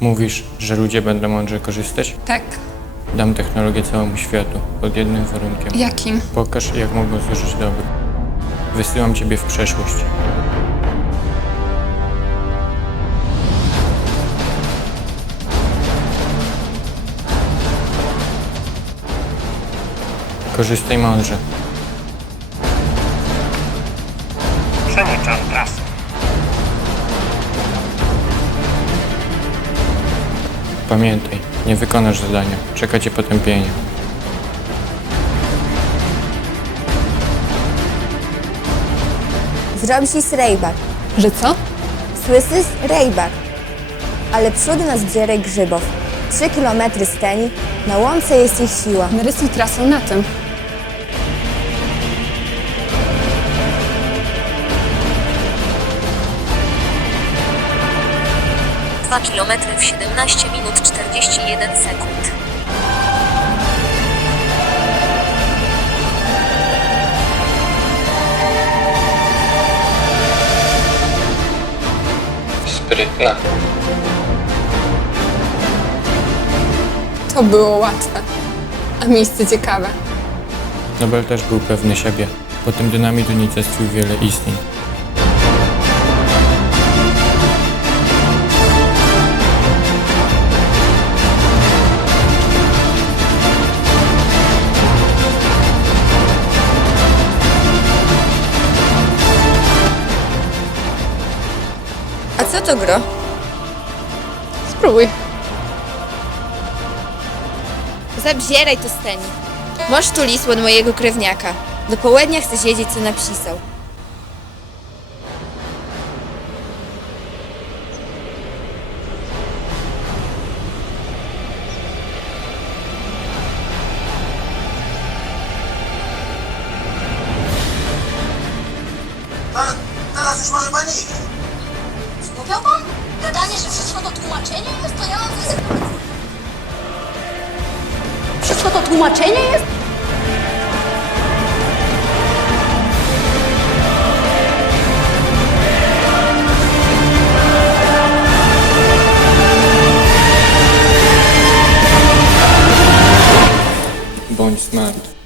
Mówisz, że ludzie będą mądrze korzystać? Tak. Dam technologię całemu światu, pod jednym warunkiem. Jakim? Pokaż, jak mogą służyć dobru. Wysyłam ciebie w przeszłość. Korzystaj mądrze. Przeliczam trasę. Pamiętaj, nie wykonasz zadania. Czeka cię potępienie. Zrobisz rejbak. Że co? Słyszysz? Rejbak. Ale przód nas bzieraj grzybów. Trzy kilometry steni, na łące jest ich siła. Narysuj trasę na tym. Dwa kilometry w 17 minut 41 sekund. Sprytna. To było łatwe. A miejsce ciekawe. Nobel też był pewny siebie. Po tym dynamitu unicestwił wiele istnień. To gro? Spróbuj. Zabzieraj to steni. Masz tu list od mojego krewniaka. Do południa chcesz wiedzieć, co napisał. Teraz już może pani iść. Gadanie, że wszystko to tłumaczenie jest, to ja mam. Wszystko to tłumaczenie jest? Bądź smart.